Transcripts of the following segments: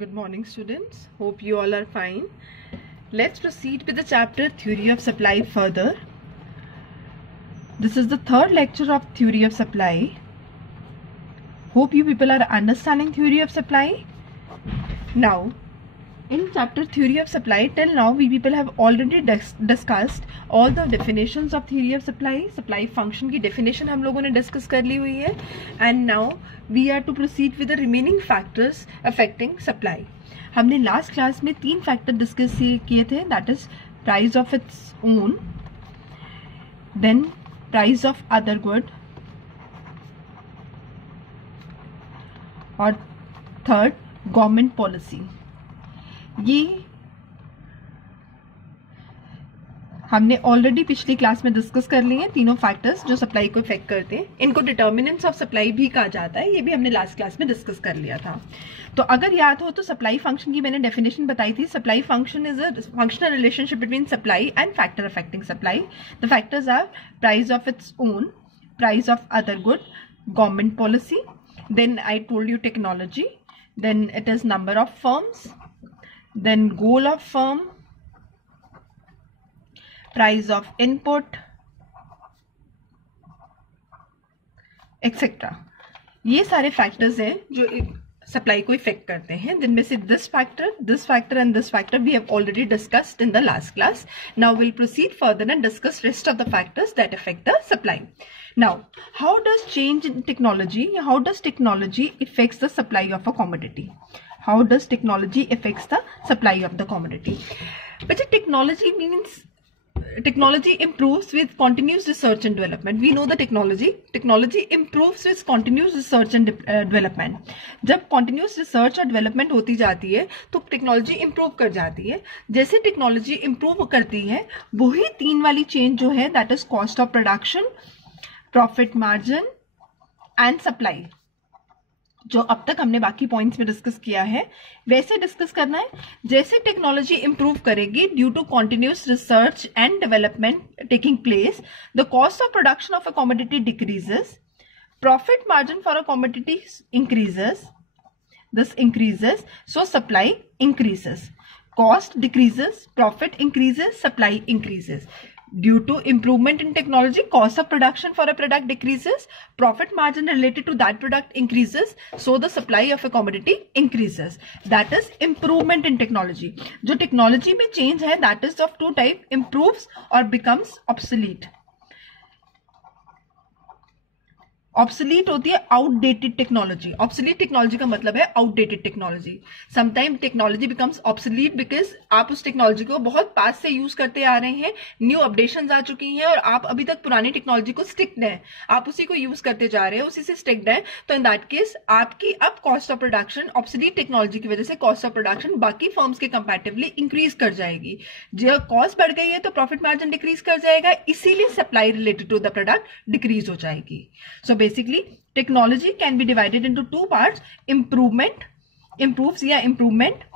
Good morning, students. Hope you all are fine. Let's proceed with the chapter Theory of Supply further. This is the third lecture of Theory of Supply. Hope you people are understanding Theory of Supply. Now, in chapter Theory of Supply, till now we people have already discussed all the definitions of Theory of Supply. Supply function की definition हम लोगों ने discuss कर ली हुई है. And now we are to proceed with the remaining factors affecting supply. हमने last class में 3 factor discuss किए थे. That is price of its own, then price of other good, और third government policy. ये हमने ऑलरेडी पिछली class में discuss कर लिए हैं. तीनों फैक्टर्स जो सप्लाई को इफेक्ट करते हैं, इनको डिटर्मिनेंट्स ऑफ सप्लाई भी कहा जाता है. ये भी हमने लास्ट क्लास में डिस्कस कर लिया था. तो अगर याद हो तो सप्लाई फंक्शन की मैंने डेफिनेशन बताई थी. Supply function is a functional relationship between supply and factor affecting supply. The factors are price of its own, price of other good, government policy, then I told you technology, then it is number of firms, then goal of firm, price of input, etc. ये सारे factors हैं जो supply को effect करते हैं. जिनमें से this factor and this factor we have already discussed in the last class. Now will proceed further and discuss rest of the factors that affect the supply. Now, how does change in technology, how does technology affects the supply of a commodity? How does technology affects the supply of the commodity? But technology means technology improves with continuous research and development. We know the technology improves with continuous research and development. जब continuous research और development होती जाती है तो technology improve कर जाती है. जैसे technology improve करती है वही 3 वाली change जो है, that is cost of production, profit margin and supply, जो अब तक हमने बाकी पॉइंट्स में डिस्कस किया है वैसे डिस्कस करना है. जैसे टेक्नोलॉजी इंप्रूव करेगी due to continuous research and development taking place, the cost of production of a commodity decreases, profit margin for a commodity increases, this increases, so supply increases. Cost decreases, profit increases, supply increases. Due to improvement in technology, cost of production for a product decreases, profit margin related to that product increases, so the supply of a commodity increases. That is improvement in technology. जो technology में change है, that is of 2 type, improves or becomes obsolete. Obsolete होती है outdated technology. Obsolete technology का मतलब है outdated technology. Sometime technology becomes obsolete because आप उस टेक्नोलॉजी को बहुत पास से यूज करते आ रहे हैं, न्यू अपडेशंस आ चुकी हैं और आप अभी तक पुरानी टेक्नोलॉजी को स्टिक्ड हैं, आप उसी को यूज करते जा रहे हैं, उसी से स्टिक्ड हैं. तो इन दैट केस आपकी अब cost of production obsolete technology की वजह से कॉस्ट ऑफ प्रोडक्शन बाकी फर्म्स के कंपैरेटिवली इंक्रीज कर जाएगी. जब कॉस्ट बढ़ गई है तो प्रॉफिट मार्जिन डिक्रीज कर जाएगा, इसीलिए supply related to the product decrease हो जाएगी. So basically technology can be divided into 2 parts: improves या improvement,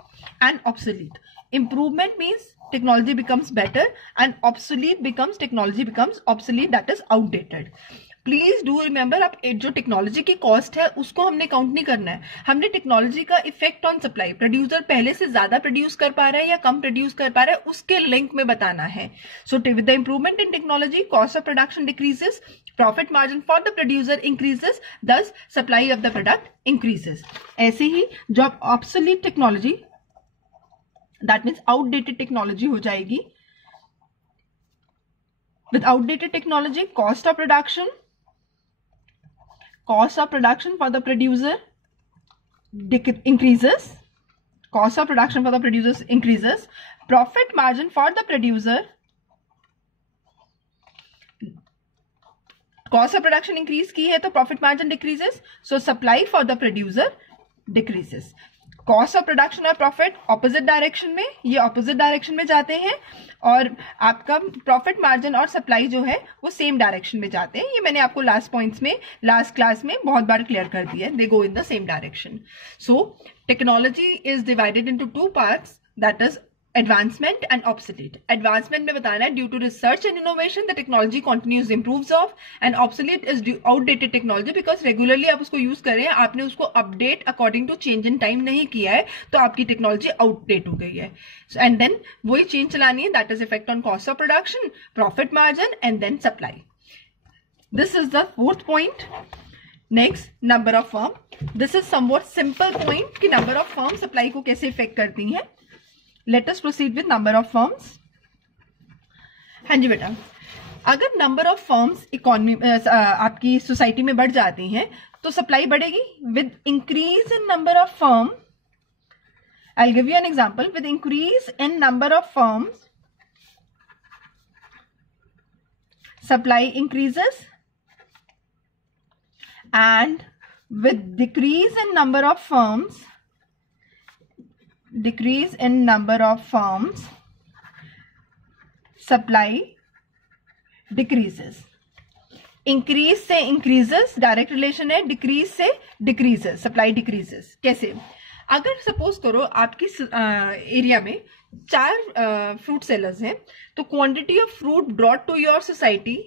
and obsolete. Improvement means technology becomes better and obsolete becomes technology becomes obsolete, that is outdated. Please do remember, आप जो technology की cost है उसको हमने count नहीं करना है. हमने टेक्नोलॉजी का इफेक्ट ऑन सप्लाई, प्रोड्यूसर पहले से ज्यादा प्रोड्यूस कर पा रहा है या कम प्रोड्यूस कर पा रहा है, उसके लिंक में बताना है. So with the improvement in technology cost of production decreases, profit margin for the producer increases, thus supply of the product increases. ऐसे ही जब obsolete technology, that means outdated technology हो जाएगी. With outdated technology cost of production for the producer increases, cost of production for the producers increases, profit margin for the producer, cost of production increase की है तो profit margin decreases, so supply for the producer decreases. Cost of production और profit opposite direction में, ये opposite direction में जाते हैं और आपका प्रॉफिट मार्जिन और सप्लाई जो है वो सेम डायरेक्शन में जाते हैं. ये मैंने आपको लास्ट पॉइंट्स में लास्ट क्लास में बहुत बार क्लियर कर दिया है. They go in the same direction. So technology is divided into 2 parts, that is advancement and obsolete. Advancement में बताना है due to research and innovation the technology continues improves off, and obsolete is outdated technology because regularly आप उसको use कर रहे हैं, आपने उसको update according to change in time नहीं किया है, तो आपकी टेक्नोलॉजी आउटडेट हो गई है। एंड देन वही चेंज चलानी है, that is effect on cost of production, profit margin and then supply. This is the fourth point. Next, number of firm. This is somewhat simple point कि number of firm supply को कैसे effect करती हैं। Let us proceed with number of firms. हाँ जी बेटा, अगर number of firms economy आपकी सोसाइटी में बढ़ जाती हैं तो सप्लाई बढ़ेगी। With increase in number of firm, I will give you an example, with increase in number of firms supply increases, and with decrease in number of firms supply decreases। Increase से increases direct relation है, decrease से decreases, supply decreases. कैसे? अगर suppose करो आपकी area में 4 fruit sellers हैं, तो quantity of fruit brought to your society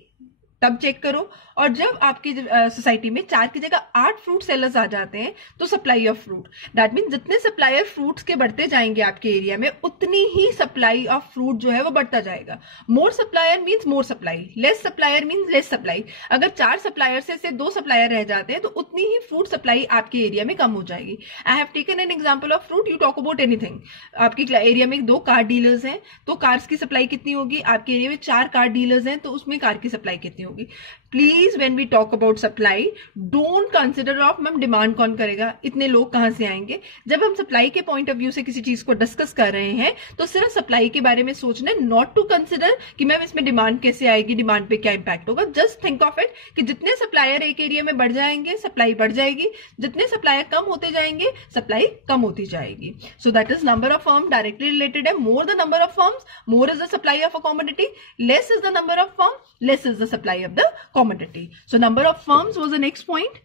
तब चेक करो, और जब आपकी सोसाइटी में 4 की जगह 8 फ्रूट सेलर्स आ जाते हैं तो supply of fruit, that mean जितने सप्लायर फ्रूट्स के बढ़ते जाएंगे आपके एरिया में उतनी ही सप्लाई ऑफ फ्रूट जो है वो बढ़ता जाएगा। More supplier means more supply, less supplier means less supply. अगर 4 सप्लायर से 2 सप्लायर रह जाते हैं तो उतनी ही फ्रूट सप्लाई आपके एरिया में कम हो जाएगी। I have taken an example of fruit, you talk about anything. आपके एरिया में 2 कार डीलर्स हैं, तो कार्स की सप्लाई कितनी होगी? आपके एरिया में 4 कार डीलर्स हैं, तो उसमें कार की सप्लाई कितनी होगी? Please when we talk about supply don't consider of ma'am demand कौन करेगा, इतने लोग कहां से आएंगे। जब हम सप्लाई के पॉइंट ऑफ व्यू से किसी चीज को डिस्कस कर रहे हैं तो सिर्फ सप्लाई के बारे में सोचना है, नॉट टू कंसिडर कि मैम इसमें डिमांड कैसे आएगी, डिमांड पे क्या इंपैक्ट होगा। जस्ट थिंक ऑफ इट कि जितने सप्लायर एक एरिया में बढ़ जाएंगे सप्लाई बढ़ जाएगी, जितने सप्लायर कम होते जाएंगे सप्लाई कम होती जाएगी। So that is number of firm directly related है। More the number of firms, more is the supply of a commodity, less is the number of firm, less is the supply of the commodity. So number of firms was the next point.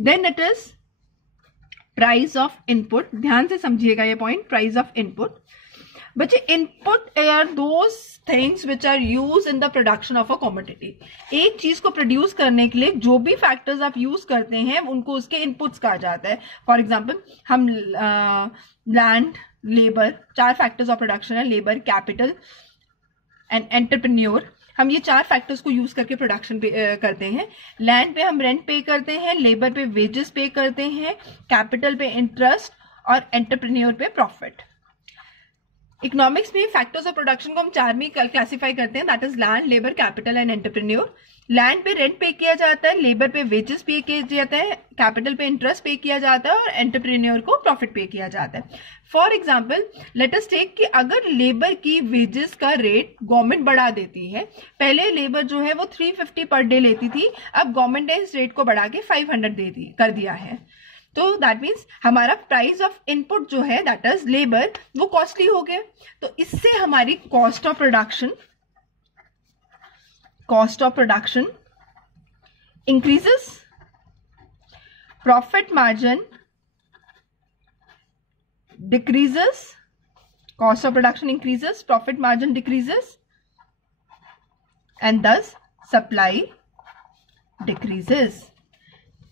Then it is price of input. ध्यान से समझिएगा ये point, price of input. बच्चे input are those things which are used in the production of a commodity. एक चीज को produce करने के लिए जो भी फैक्टर्स आप यूज करते हैं उनको उसके इनपुट्स कहा जाता है। फॉर एग्जाम्पल हम land, labour, 4 factors of production है, लेबर, कैपिटल एंड एंटरप्रेन्योर। हम ये 4 फैक्टर्स को यूज करके प्रोडक्शन पे करते हैं। लैंड पे हम रेंट पे करते हैं, लेबर पे वेजेस पे करते हैं, कैपिटल पे इंटरेस्ट और एंटरप्रेन्योर पे प्रॉफिट। इकोनॉमिक्स में फैक्टर्स ऑफ प्रोडक्शन को हम 4 में क्लासिफाई करते हैं, that is land, labour, capital and entrepreneur. Land पे रेंट पे किया जाता है, लेबर पे वेजेस पे किया जाता है, कैपिटल पे इंटरेस्ट पे किया जाता है और एंटरप्रेन्योर को प्रॉफिट पे किया जाता है। For example let us take कि अगर लेबर की वेजेस का रेट गवर्नमेंट बढ़ा देती है, पहले लेबर जो है वो 350 पर डे लेती थी, अब गवर्नमेंट ने इस रेट को बढ़ा के 500 कर दिया है, तो दैट मीन्स हमारा प्राइस ऑफ इनपुट जो है दैट इज लेबर वो कॉस्टली हो गया। तो इससे हमारी cost of production increases, profit margin decreases, cost of production increases, profit margin decreases and thus supply decreases।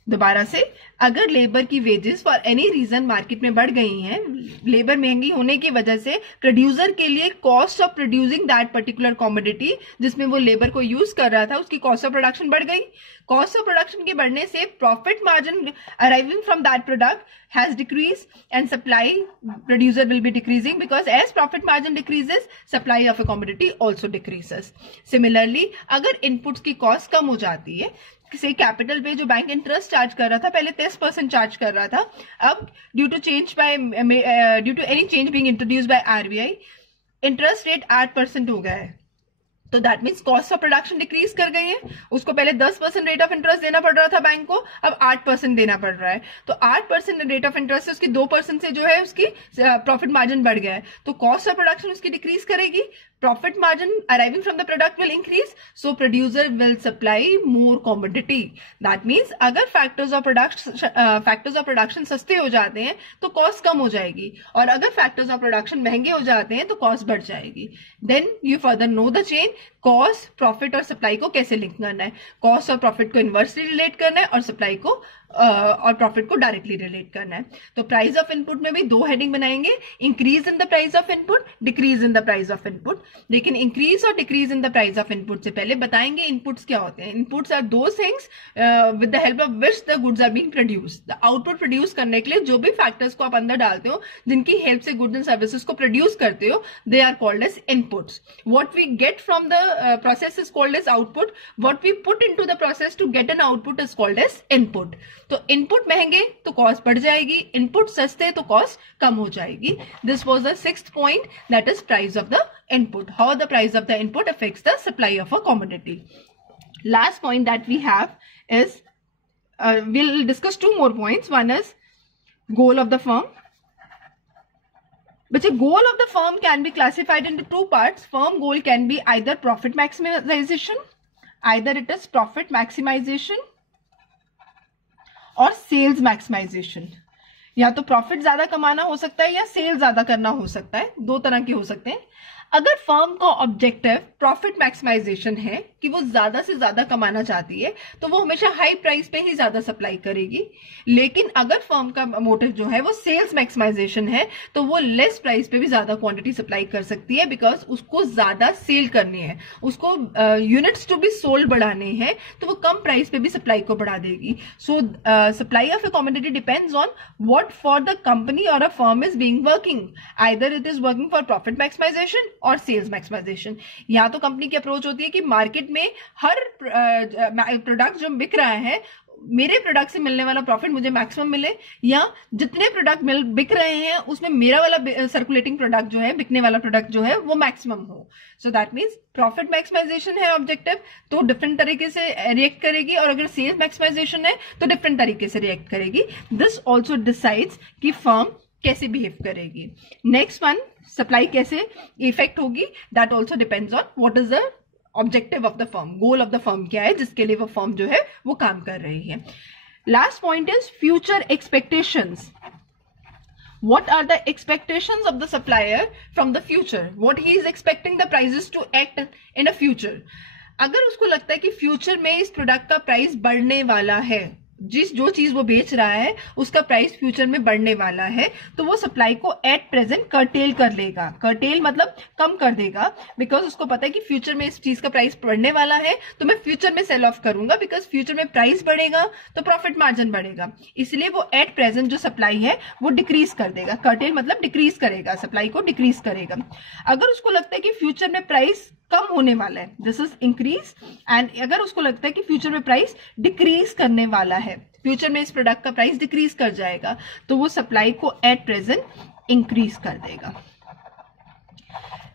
दोबारा से, अगर लेबर की wages for any reason market में बढ़ गई हैं, लेबर महंगी होने की वजह से प्रोड्यूसर के लिए cost of producing that particular commodity जिसमें वो लेबर को यूज कर रहा था उसकी कॉस्ट ऑफ प्रोडक्शन बढ़ गई। कॉस्ट ऑफ प्रोडक्शन के बढ़ने से profit margin arriving from that product has decrease and supply producer will be decreasing because as profit margin decreases supply of a commodity also decreases. Similarly अगर inputs की cost कम हो जाती है, किसी कैपिटल पे जो बैंक इंटरेस्ट चार्ज कर रहा था पहले 10% चार्ज कर रहा था, अब due to any change being introduced by RBI interest rate 8% हो गया है। तो that means cost of production decrease कर गई है। उसको पहले 10% रेट ऑफ इंटरेस्ट देना पड़ रहा था बैंक को, अब 8% देना पड़ रहा है। तो 8% रेट ऑफ इंटरेस्ट से उसकी 2% से जो है उसकी प्रॉफिट मार्जिन बढ़ गया है, तो कॉस्ट ऑफ प्रोडक्शन उसकी डिक्रीज करेगी, profit margin arriving from the product will increase, so producer will supply more commodity. That means अगर फैक्टर्स ऑफ प्रोडक्शन सस्ते हो जाते हैं तो कॉस्ट कम हो जाएगी, और अगर फैक्टर्स ऑफ प्रोडक्शन महंगे हो जाते हैं तो कॉस्ट बढ़ जाएगी। Then you further know the chain, cost, profit और सप्लाई को कैसे लिंक करना है। कॉस्ट और प्रॉफिट को इनवर्सली रिलेट करना है और सप्लाई को और प्रॉफिट को डायरेक्टली रिलेट करना है। तो प्राइस ऑफ इनपुट में भी 2 हेडिंग बनाएंगे, increase in the price of input, decrease in the price of input. लेकिन इंक्रीज और decrease in the price of input से पहले बताएंगे इनपुट्स क्या होते हैं। Inputs are those things with the help of which the goods are being produce. The output produce करने के लिए जो भी फैक्टर्स को आप अंदर डालते हो, जिनकी हेल्प से गुड्स एंड सर्विसेज को प्रोड्यूस करते हो, they are called as inputs. What we get from the process is called as output. What we put into the process to get an output is called as input. तो input महंगे तो cost बढ़ जाएगी, input सस्ते तो cost कम हो जाएगी. This was the 6th point, that is price of the input. How the price of the input affects the supply of a commodity. Last point that we have is we'll discuss 2 more points. One is goal of the firm. But a goal of the firm can be classified into 2 parts. Firm goal can be either profit maximization, either it is profit maximization or sales maximization. या तो profit ज्यादा कमाना हो सकता है या cell ज्यादा करना हो सकता है, 2 तरह के हो सकते हैं। अगर फर्म का ऑब्जेक्टिव प्रॉफिट मैक्सिमाइजेशन है कि वो ज्यादा से ज्यादा कमाना चाहती है, तो वो हमेशा हाई प्राइस पे ही ज्यादा सप्लाई करेगी। लेकिन अगर फर्म का मोटिव जो है वो सेल्स मैक्सिमाइजेशन है, तो वो लेस प्राइस पे भी ज्यादा क्वांटिटी सप्लाई कर सकती है, बिकॉज उसको ज्यादा सेल करनी है, उसको यूनिट्स टू बी सोल्ड बढ़ाने हैं, तो वो कम प्राइस पे भी सप्लाई को बढ़ा देगी। So supply of a commodity depends on what for the company और a firm is being working. Either it is working for profit maximisation और सेल्स मैक्सिमाइजेशन। या तो कंपनी की अप्रोच होती है कि मार्केट में हर प्रोडक्ट जो बिक रहा है, मेरे प्रोडक्ट से मिलने वाला प्रॉफिट मुझे मैक्सिमम मिले, या जितने प्रोडक्ट बिक रहे हैं उसमें मेरा वाला सर्कुलेटिंग प्रोडक्ट जो है, बिकने वाला प्रोडक्ट जो है वो मैक्सिमम हो। So that means profit maximization है ऑब्जेक्टिव तो डिफरेंट तरीके से रिएक्ट करेगी, और अगर सेल्स मैक्सिमाइजेशन है तो डिफरेंट तरीके से रिएक्ट करेगी। दिस ऑल्सो डिसाइड्स कि फर्म कैसे बिहेव करेगी। नेक्स्ट वन, सप्लाई कैसे इफेक्ट होगी, that also depends on what is the objective of the firm, goal of the firm क्या है जिसके लिए वो फर्म जो है वो काम कर रही है। Last point is future expectations. What are the expectations of the supplier from the future? What he is expecting the prices to act in a future? अगर उसको लगता है कि फ्यूचर में इस प्रोडक्ट का प्राइस बढ़ने वाला है, जो चीज वो बेच रहा है उसका प्राइस फ्यूचर में बढ़ने वाला है, तो वो सप्लाई को एट प्रेजेंट कर्टेल कर लेगा। कर्टेल मतलब कम कर देगा, बिकॉज उसको पता है कि फ्यूचर में इस चीज का प्राइस बढ़ने वाला है, तो मैं फ्यूचर में सेल ऑफ करूंगा, बिकॉज फ्यूचर में प्राइस बढ़ेगा तो प्रॉफिट मार्जिन बढ़ेगा। इसलिए वो एट प्रेजेंट जो सप्लाई है वो डिक्रीज कर देगा। कर्टेल मतलब डिक्रीज करेगा, सप्लाई को डिक्रीज करेगा। अगर उसको लगता है कि फ्यूचर में प्राइस कम होने वाला है, दिस इज इंक्रीज, एंड अगर उसको लगता है कि फ्यूचर में प्राइस डिक्रीज करने वाला है, फ्यूचर में इस प्रोडक्ट का प्राइस डिक्रीज कर जाएगा, तो वो सप्लाई को एट प्रेजेंट इंक्रीज कर देगा।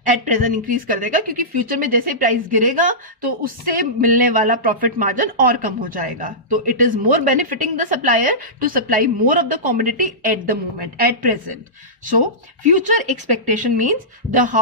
एट प्रेजेंट इंक्रीज कर देगा क्योंकि फ्यूचर में जैसे प्राइस गिरेगा तो उससे मिलने वाला प्रॉफिट मार्जिन और कम हो जाएगा। तो it is more benefiting the supplier to supply more of the commodity at the moment, at present. So future expectation means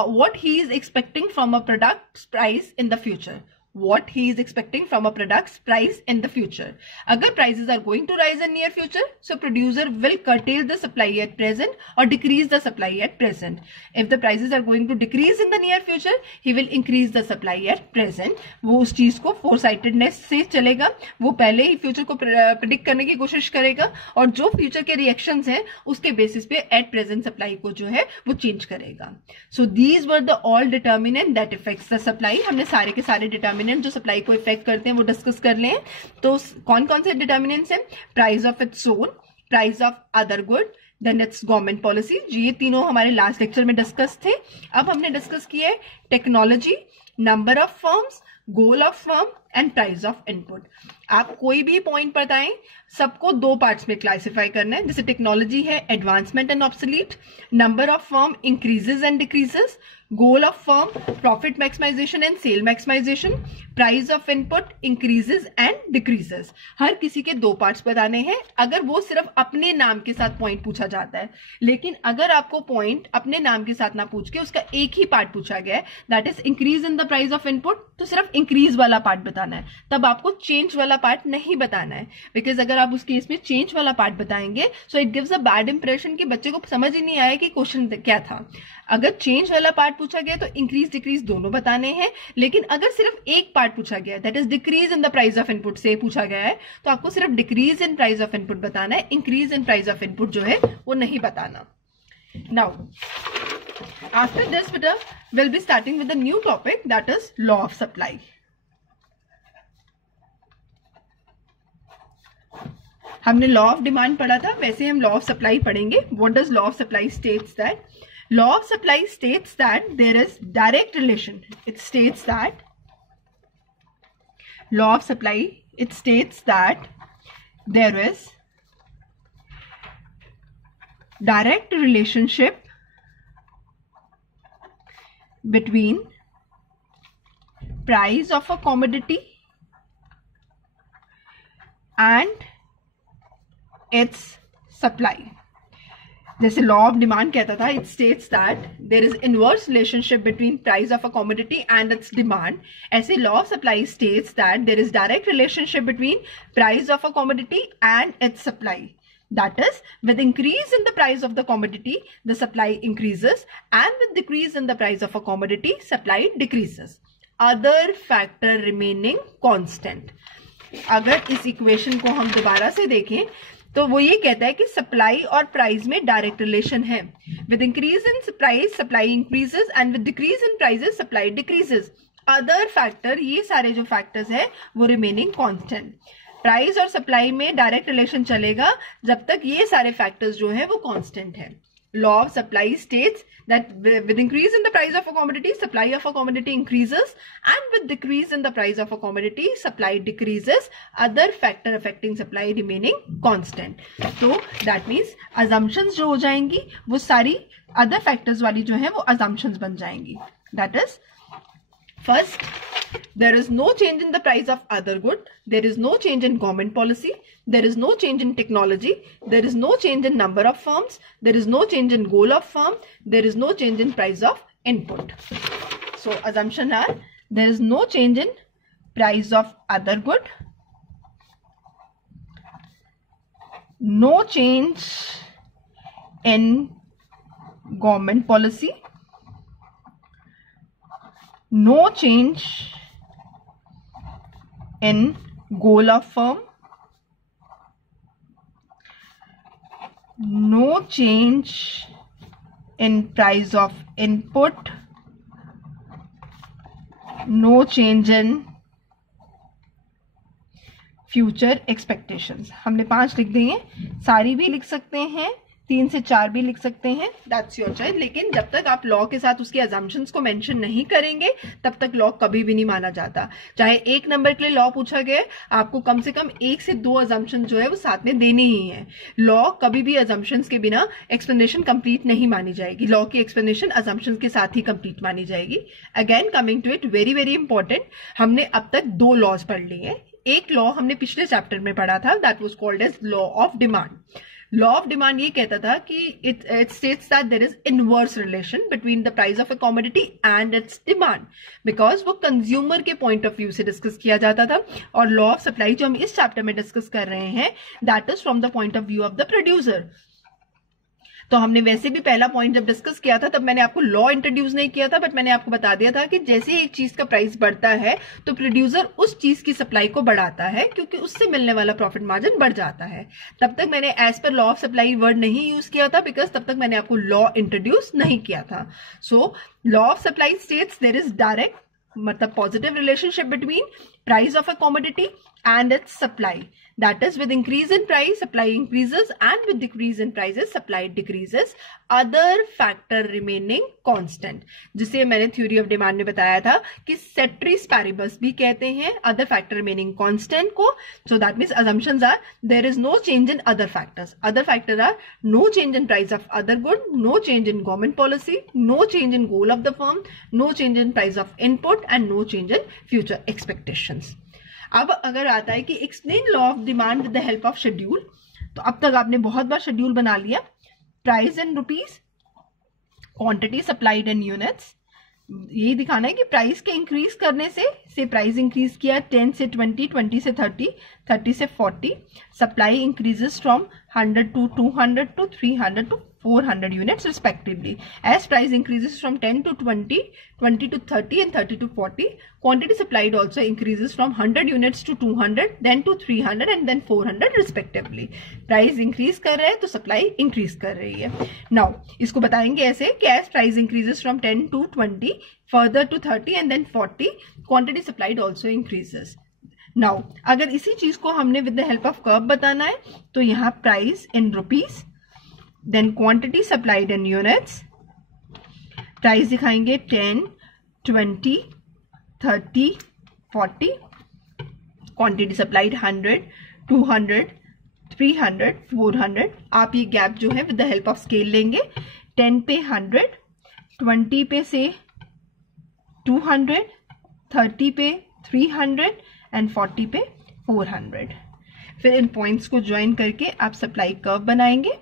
what he is expecting from a product's price in the future. What he is expecting from a product's price in the future. Agar prices are going to rise in near future, so producer will curtail the supply at present or decrease the supply at present. If the prices are going to decrease in the near future, he will increase the supply at present. वो उस चीज को foresightedness से चलेगा, वो पहले ही future को predict करने की कोशिश करेगा, और जो फ्यूचर के रिएक्शंस हैं उसके बेसिस पे एट प्रेजेंट सप्लाई को जो है वो चेंज करेगा। So these were the all determinant that effects the supply. हमने सारे के सारे डिटर्मिनेंट जो सप्लाई को इफेक्ट करते हैं वो डिस्कस कर लें। तो कौन कौन से डिटर्मिनेंट्स हैं? Price of its own, price of other good, then its government policy. ये तीनों हमारे लास्ट लेक्चर में डिस्कस थे। अब हमने डिस्कस किए technology, number of firms, goal of firm, and price of input. आप कोई भी पॉइंट बताएं, सबको दो पार्ट्स में क्लासिफाई करना है। जैसे टेक्नोलॉजी है advancement and obsolete, number of firm increases and decreases, goal of firm profit maximisation and sale maximisation, price of input increases and decreases. हर किसी के दो पार्ट्स बताने हैं अगर वो सिर्फ अपने नाम के साथ पॉइंट पूछा जाता है। लेकिन अगर आपको पॉइंट अपने नाम के साथ ना पूछ के उसका एक ही पार्ट पूछा गया है, that is increase in the price of input, तो सिर्फ इंक्रीज वाला पार्ट बताना है, तब आपको चेंज वाला पार्ट नहीं बताना है। बिकॉज अगर आप उस केस में चेंज वाला पार्ट बताएंगे so it gives a bad impression कि बच्चे को समझ ही नहीं आया कि क्वेश्चन क्या था। अगर चेंज वाला पार्ट पूछा गया तो इंक्रीज डिक्रीज दोनों बताने हैं। लेकिन अगर सिर्फ एक पार्ट पूछा गया है, that is decrease in the price of input से पूछा गया है, तो आपको सिर्फ decrease in price of input बताना है, increase in price of input जो है वो नहीं बताना। Now after this beta we'll be starting with a new topic, that is law of supply. हमने लॉ ऑफ डिमांड पढ़ा था, वैसे हम लॉ ऑफ सप्लाई पढ़ेंगे। What does law of supply states that? Law of supply states that there is direct relation. It states that law of supply, it states that there is direct relationship between price of a commodity and its supply. जैसे law of demand कहता था, it states that there is inverse relationship between price of a commodity and its demand, ऐसे law of supply states that there is direct relationship between price of a commodity and its supply. That is, with increase in the price of the commodity, the supply increases, and with decrease in the price of a commodity, supply decreases. Other factor remaining constant. अगर इस equation को हम दोबारा से देखें तो वो ये कहता है कि सप्लाई और प्राइस में डायरेक्ट रिलेशन है. With increase in price supply increases and with decrease in prices supply decreases. Other factor, ये सारे जो फैक्टर्स है वो रिमेनिंग कांस्टेंट. प्राइस और सप्लाई में डायरेक्ट रिलेशन चलेगा जब तक ये सारे फैक्टर्स जो है वो कांस्टेंट है. Law of supply states that with increase in the price of a commodity, supply of a commodity increases, and with decrease in the price of a commodity, supply decreases. Other factor affecting supply remaining constant. So that means assumptions जो हो जाएंगी वो सारी other factors वाली जो है वो assumptions बन जाएंगी. That is, first, there is no change in the price of other good. There is no change in government policy. There is no change in technology. There is no change in number of firms. There is no change in goal of firm. There is no change in price of input. So assumption are, there is no change in price of other good. No change in government policy. No change in goal of firm. No change in price of input. No change in future expectations. हमने 5 लिख दिए, सारी भी लिख सकते हैं, 3 से 4 भी लिख सकते हैं, दैट्स योर चॉइस. लेकिन जब तक आप लॉ के साथ उसके अजम्पशंस को मेंशन नहीं करेंगे तब तक लॉ कभी भी नहीं माना जाता. चाहे 1 नंबर के लिए लॉ पूछा गया, आपको कम से कम 1 से 2 अजम्पशन जो है वो साथ में देने ही है. लॉ कभी भी अजम्पशंस के बिना एक्सप्लेनेशन कंप्लीट नहीं मानी जाएगी. लॉ की एक्सप्लेनेशन अजम्पशंस के साथ ही कंप्लीट मानी जाएगी. Again coming to it, very very important, हमने अब तक 2 लॉज पढ़ लिए. एक लॉ हमने पिछले चैप्टर में पढ़ा था, that was called as law of demand. Law of demand ये कहता था कि it states that there is inverse relation between the price of a commodity and its demand, because वो कंज्यूमर के पॉइंट ऑफ व्यू से discuss किया जाता था. और लॉ ऑफ सप्लाई जो हम इस चैप्टर में डिस्कस कर रहे हैं, that is from the point of view of the producer. तो हमने वैसे भी पहला पॉइंट जब डिस्कस किया था तब मैंने आपको लॉ इंट्रोड्यूस नहीं किया था, बट मैंने आपको बता दिया था कि जैसे एक चीज का प्राइस बढ़ता है तो प्रोड्यूसर उस चीज की सप्लाई को बढ़ाता है क्योंकि उससे मिलने वाला प्रॉफिट मार्जिन बढ़ जाता है. तब तक मैंने as per law of supply word नहीं यूज किया था बिकॉज तब तक मैंने आपको लॉ इंट्रोड्यूस नहीं किया था. So law of supply states there is direct मतलब positive relationship between price of a commodity and its supply. That is, with increase in price, supply increases, and with decrease in prices, supply decreases. Other factor remaining constant, जिसे मैंने theory of demand में बताया था कि ceteris paribus भी कहते हैं other factor remaining constant को. So that means assumptions are there is no change in other factors. Other factors are no change in price of other good, no change in government policy, no change in goal of the firm, no change in price of input, and no change in future expectations. अब अगर आता है कि explain law of demand with the help of schedule, तो अब तक आपने बहुत बार शेड्यूल बना लिया. Price in rupees, quantity supplied in units. ये दिखाना है कि प्राइस के इंक्रीज करने से प्राइस इंक्रीज किया 10 से 20, 20 से 30, 30 से 40. Supply increases from 100 to 200 to 300 to 400 units respectively. As price increases from 10 to 20, 20 to 30 and 30 to 40, quantity supplied also increases from 100 units to 200, then to 300 and then 400 respectively. Price increase कर रहे हैं तो supply increase कर रही है. Now इसको बताएंगे ऐसे कि as price increases from 10 to 20, further to 30 and then 40, quantity supplied also increases. Now अगर इसी चीज को हमने with the help of curve बताना है तो यहाँ price in rupees, then quantity supplied in units, price दिखाएंगे 10, 20, 30, 40, quantity supplied 100, 200, 300, 400. आप ये गैप जो है with the help of scale लेंगे. 10 पे 100, 20 पे से 200, 30 पे 300 and 40 पे 400. फिर इन पॉइंट्स को ज्वाइन करके आप सप्लाई कर्व बनाएंगे.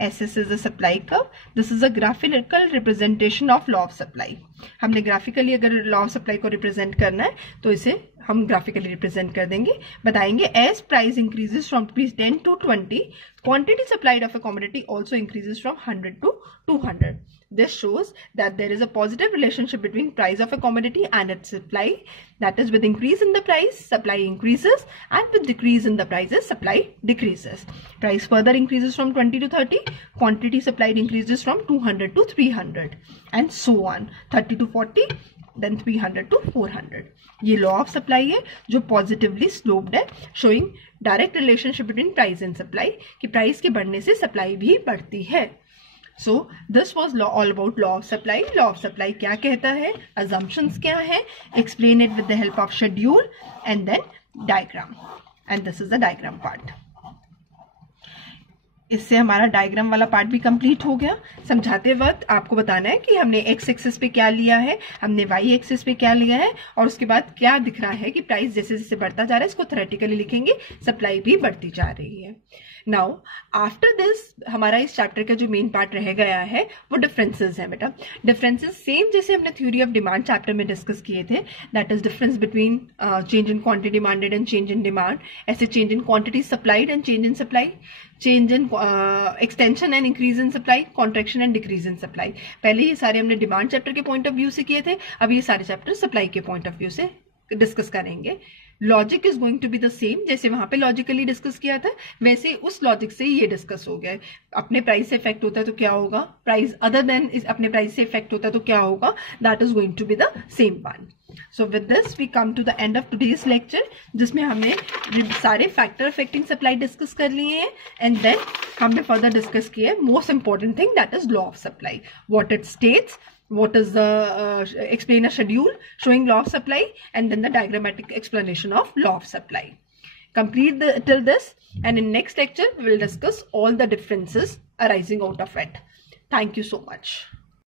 SS is a supply curve. This is a graphical representation of law of supply. हमने graphically अगर law of supply को represent करना है तो इसे हम graphically represent कर देंगे. बताएंगे as price increases from 10 to 20, quantity supplied of a commodity also increases from 100 to 200. This shows that there is a positive relationship between price of a commodity and its supply. That is, with increase in the price, supply increases, and with decrease in the prices, supply decreases. Price further increases from 20 to 30, quantity supplied increases from 200 to 300, and so on. 30 to 40, then 300 to 400. ये law of supply है जो positively sloped है, showing direct relationship between price and supply, कि price के बढ़ने से supply भी बढ़ती है. So this was all about law of supply. Law of supply क्या कहता है, assumptions क्या है, explain it with the help of schedule and then diagram. And this is the diagram part. इससे हमारा डायग्राम वाला पार्ट भी कंप्लीट हो गया. समझाते वक्त आपको बताना है कि हमने एक्स एक्सिस पे क्या लिया है, हमने वाई एक्सिस पे क्या लिया है, और उसके बाद क्या दिख रहा है कि प्राइस जैसे जैसे बढ़ता जा रहा है इसको थ्योरेटिकली लिखेंगे, सप्लाई भी बढ़ती जा रही है. नाउ आफ्टर दिस हमारा इस चैप्टर का जो मेन पार्ट रह गया है वो डिफरेंसेस है. बेटा डिफरेंसेस सेम जैसे हमने थ्योरी ऑफ डिमांड चैप्टर में डिस्कस किए थे, that is difference between change in quantity demanded and change in demand. ऐसे change in quantity supplied and change in supply, change in extension and increase in supply, contraction and decrease in supply. पहले ये सारे हमने demand chapter के point of view से किए थे, अब ये सारे चैप्टर सप्लाई के पॉइंट ऑफ व्यू से डिस्कस करेंगे. Logic is going to be the same, जैसे वहां पे लॉजिकली डिस्कस किया था वैसे उस लॉजिक से ये डिस्कस हो गया है. अपने प्राइस से इफेक्ट होता है तो क्या होगा, प्राइस अदर देन अपने प्राइस से इफेक्ट होता है तो क्या होगा, that is going to be the same one. So with this we come to the end of today's lecture, जिसमें हमने सारे फैक्टर अफेक्टिंग सप्लाई डिस्कस कर लिए हैं, एंड देन हमने फर्दर डिस्कस किया most important thing, that is law of supply, what it states, what is the explain a schedule showing law of supply, and then the diagrammatic explanation of law of supply. Complete till this, and in next lecture we will discuss all the differences arising out of it. Thank you so much.